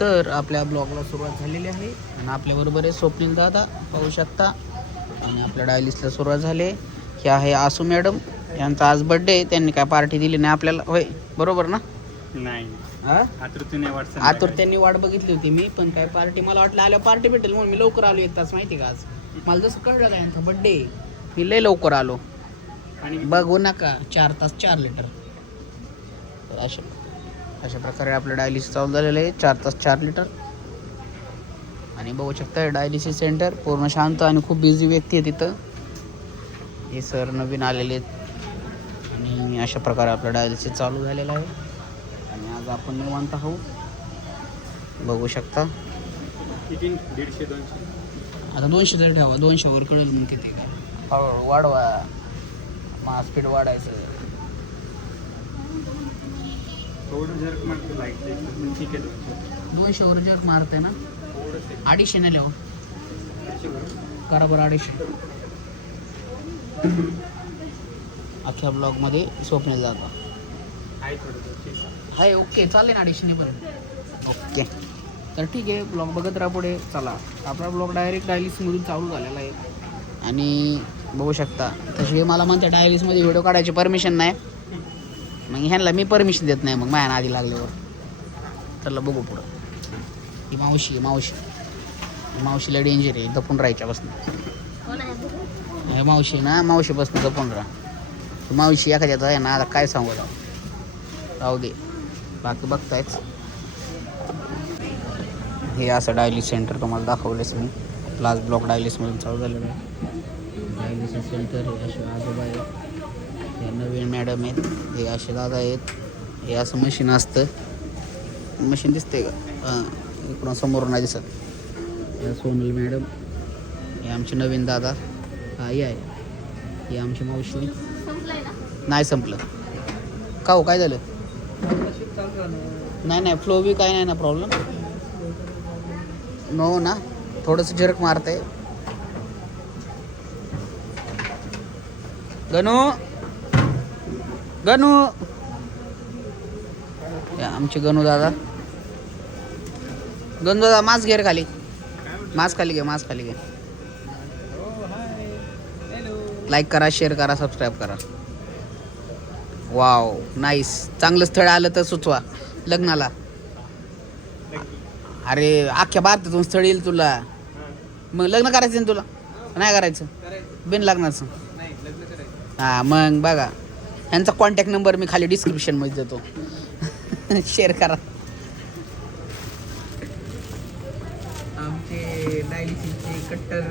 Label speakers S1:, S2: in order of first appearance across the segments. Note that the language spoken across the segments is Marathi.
S1: तर आपल्या ब्लॉगला सुरुवात झालेली आहे. आणि आपल्याबरोबर आहे स्वप्नील दादा पाहू शकता. आणि आपल्या डायलिसला सुरुवात झाली हे आहे आसू मॅडम. यांचा आज बड्डे आहे. त्यांनी काय पार्टी दिली नाही आपल्याला? होय बरोबर ना?
S2: नाही.
S1: हा?
S2: आतुरतेने
S1: त्यांनी वाट बघितली होती मी पण काय पार्टी मला वाटलं आल्या पार्टी भेटेल म्हणून मी लवकर आलो एक तास माहिती का आज? मला जसं कळलं काय यांचा बड्डे मी लय लवकर आलो.
S2: आणि
S1: बघू नका चार तास चार लिटर तर अशा अशा प्रकारे आपलं डायलिसिस चालू झालेलं आहे. चार तास चार लिटर आणि बघू शकता डायलिसिस सेंटर पूर्ण शांत आणि खूप बिझी व्यक्ती आहे तिथं. हे सर नवीन आलेले आहेत. आणि अशा प्रकारे आपलं डायलिसिस चालू झालेलं आहे. आणि आज आपण निवांत आहोत. बघू शकता.
S2: किती? दीडशे दोनशे?
S1: आता दोनशे जर ठेवा. दोनशेवर कळेल मग किती. हळूहळू वाढवा. मा स्पीड वाढायचं.
S2: थोडं जर म्हणतो लाइट ठीक आहे दोनशे
S1: दोनशेवर जर मारते ना? अडीचशे लिहो
S2: बरोबर
S1: करा बरं अडीचशे. अख्ख्या ब्लॉगमध्ये स्वप्नील जातो हाय ओके. चालेल ना अडीचशे पण. ओके. तर ठीक आहे ब्लॉग बघत राहा पुढे. चला. आपला ब्लॉग डायरेक्ट डायलिसमधून चालू झालेला आहे. आणि बघू शकता. तशी मला म्हणते डायलिसमध्ये व्हिडिओ काढायची परमिशन नाही. मग ह्यांना मी परमिशन देत नाही मग माझ्या आधी लागल्यावर. चला बघू पुढं. ही मावशी आहे, मावशी. ही मावशीला डेंजर आहे जपून राहायच्या बसणं हे मावशी ना मावशी बसणं जपून राहा मावशी एखाद्याचा आहे ना आता काय सांगू राहू राहू दे. बाकी बघतायच हे असं डायलिस सेंटर तुम्हाला दाखवलेच मी. लास्ट ब्लॉक डायलिसमधून चालू झालेलं आहे. डायलिसिस सेंटर हे असे आजोबा हे नवीन मॅडम आहेत हे असे दादा आहेत हे असं मशीन असतं. मशीन दिसते का? हां इकडून समोर नाही दिसत. या सोनल मॅडम हे आमचे नवीन दादा. हा हे आहे. हे आमची मावशी. नाही संपलं. का हो काय झालं? नाही नाही फ्लो बी काय नाही ना प्रॉब्लेम नो ना? थोडंसं झरक मारतंय. गणू! गणू. आमचे गणू दादा. गणू दादा मास्क घे खाली. मास्क खाली घे मास्क खाली घे. लाईक करा शेअर करा सबस्क्राईब करा. वाव नाईस चांगलं स्थळ आलं तर सुचवा. लग्नाला. अरे अख्ख्या भारतातून स्थळ येईल तुला. मग लग्न करायचं ना तुला? नाही करायचं? बिन लग्नाचं? हां मग बघा. यांचा कॉन्टॅक्ट नंबर मी खाली डिस्क्रिप्शनमध्ये देतो. शेअर करा. आमचे डायलिसिसचे कट्टर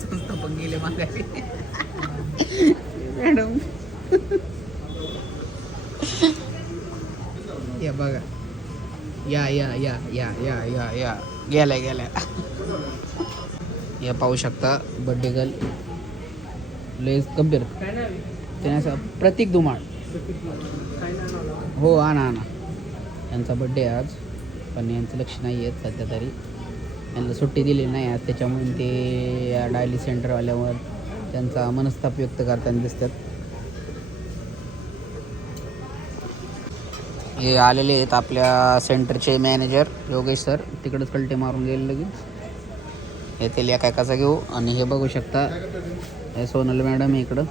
S1: संस्थापक गेले मागायचे मॅडम. या बघा. या या या या या या या. गेल्या गेल्या. या पाहू शकता बड्डे गर्ल लेस गंभीर. त्याने प्रतीक धुमाळ. हो आणा आणा. यांचा बड्डे आहे आज पण यांचं लक्ष नाही आहेत सध्या तरी. यांना सुट्टी दिली नाही आज त्याच्यामुळे ते या डायली सेंटरवाल्यावर त्यांचा मनस्ताप व्यक्त करताना दिसतात. हे आलेले आहेत आपल्या सेंटरचे मॅनेजर योगेश सर. तिकडंच कलटे मारून गेले लगेच. येथील एका एकाचा घेऊ आणि हे बघू शकता. हे सोनल मॅडम इकडं.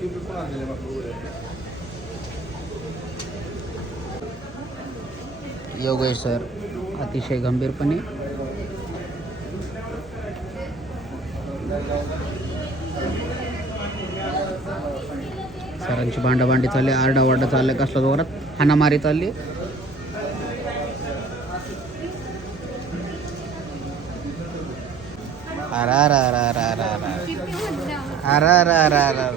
S1: आहे इकडं योगेश सर अतिशय गंभीरपणे सरांची भांडाभांडी चालली आरडाओरडा चालले कसला जोरात हाणामारी चालली अरा रा रा रा रा रा रा अरा अरा अरा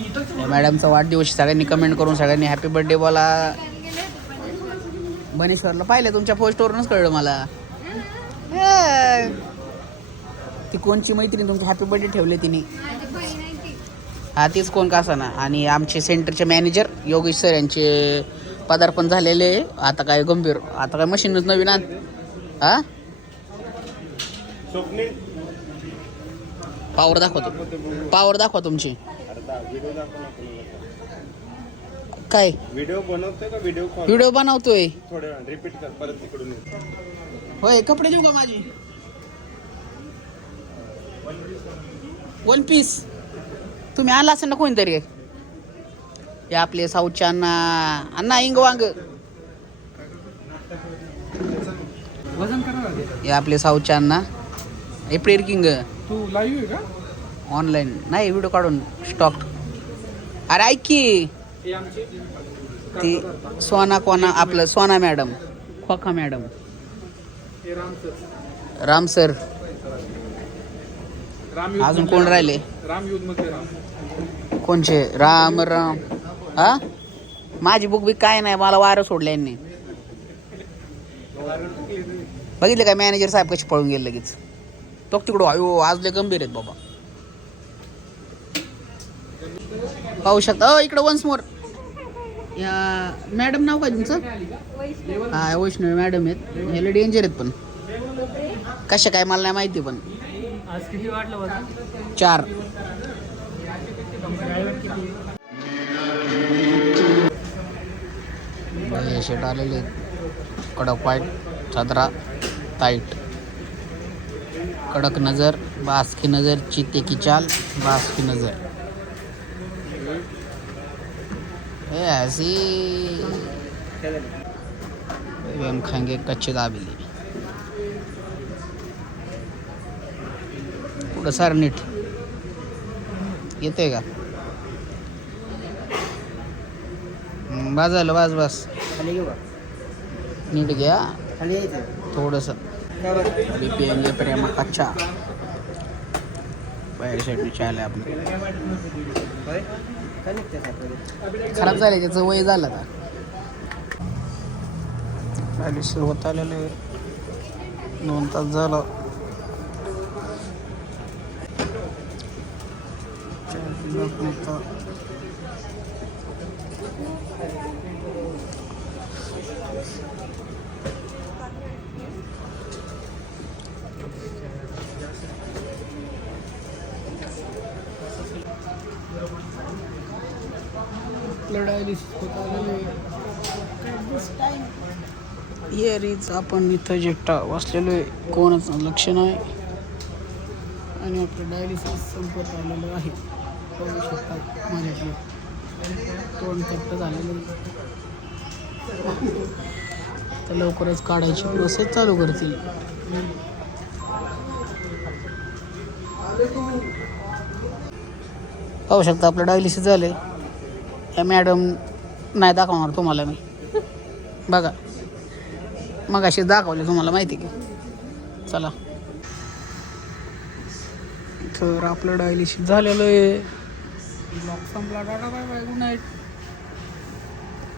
S1: मॅडमचा वाढदिवस सगळ्यांनी कमेंट करून सगळ्यांनी हॅपी बर्थडे बोला. बनेश्वरला पाहिलं तुमच्या पोस्टवरूनच कळलं मला. ती कोणची मैत्रीण तुमची हॅपी बर्थडे ठेवले तिने? हा तीच कोण का ना? आणि आमचे सेंटरचे मॅनेजर योगेश सर यांचे पदार्पण झालेले आहे. आता काय गंभीर आता काय मशीनच नवीन आण. हा? पावर दाखवतो पावर दाखवा तुमची. काय?
S2: व्हिडिओ बनवतोय का व्हिडिओ कॉल
S1: व्हिडिओ बनवतोय.
S2: थोड्या रिपीट कर परत तिकडून ये.
S1: होय कपडे देऊ का माझे? वन पीस तुम्ही आणला असेल ना कोणतरी? हे आपले साऊथच्या अण्णा अण्णा इंग वांग
S2: वजन करा.
S1: हे आपले साऊथच्या अण्णा. एप्रिल किंग
S2: तू लाईव्ह आहे का?
S1: ऑनलाईन. नाही व्हिडिओ काढून स्टॉक अरे ऐक की ती सोना कोना आपलं Sona madam Khokha madam. Ram sir. अजून कोण राहिले? कोणचे? राम राम. हा माझी बुक बी काय नाही मला वारं सोडलं यांनी. बघितलं काय मॅनेजर साहेब कशी पळून गेले लगेच? तो तिकडं अयो आज लय गंभीर आहेत बाबा. पाहू शकता. अ इकडं वन्स मोर या मॅडम नाव काय तुमचं? हा वैष्णवी मॅडम आहेत. ह्याला डेंजर आहेत पण. कशा काय मला नाही माहिती पण. चार. शेट आलेले आहेत. कडक वाईट चादरा टाईट कडक नजर बास की नजर चित्ते की चाल बास की नजर हे ऐसी ये हम खाएंगे कच्चे दाबेली पुढं सर नीट। येते का हम्म, बस झालं बस बस।
S2: खाली घेऊ का
S1: नीट घ्या
S2: खाली यायचं
S1: थोडंसं अभी पियेंगे प्रेमा कच्चा। बाहेर साईडने चायला आपलं
S2: काय निघते
S1: खराब झालं त्याचं वय झालं आता. पहिले सुरुवात आलेलं आहे. दोन तास झालं. चहा पिला पण आपण इथं जेट्टा वाचलेलो आहे कोणाचं लक्ष नाही. आणि आपलं डायलिसिस संपत आलेलं आहे. बघू शकता माझ्याकडे तोंड तप्प झालेलं आहे. तर लवकरच काढायची प्रोसेस चालू करतील. पाहू शकता आपलं डायलिसिस झालं या मॅडम नाही दाखवणार तुम्हाला मी. बघा. मग असे दाखवले तुम्हाला माहिती का. चला. तर आपलं डायलिसिस झालेलं आहे. लॉक संपला. Tata bye bye. Good night